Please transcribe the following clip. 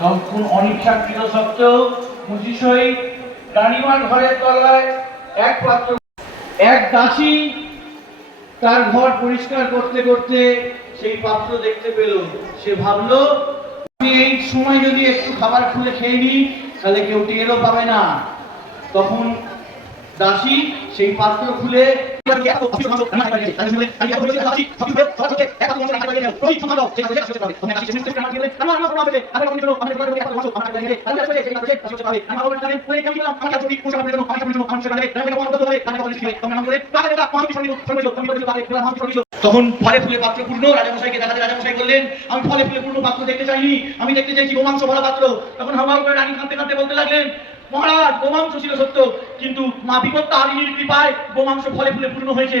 তখন অনিচ্ছাকৃত সত্ত্বেও মুচিসই রানীমার ঘরের তলায় এক পাত্র এক তার ঘর পরিষ্কার করতে করতে সেই পাত্র দেখতে পেল। সে ভাবলো এই সময় যদি একটু খাবার খুলে খেয়ে নিই তাহলে কেউ টেরও পাবে না। তখন দাসী সেই পাত্র খুলে তখন ফলে ফুলে পাত্র পূর্ণ, রাজামশাইকে দেখাতে রাজামশাই বললেন, আমি ফলে ফুলে পূর্ণ পাত্র দেখতে চাইনি, আমি দেখতে চাইছি গোমাংস ভরা পাত্র। তখন হাওয়া করে রানী কাঁদতে কাঁদতে বলতে লাগলেন মহারাজ, গোমাংস ছিল সত্য, কিন্তু মা বিপত্তা আমিনীর কৃপায় গোমাংস ফলে ফুলে পূর্ণ হয়েছে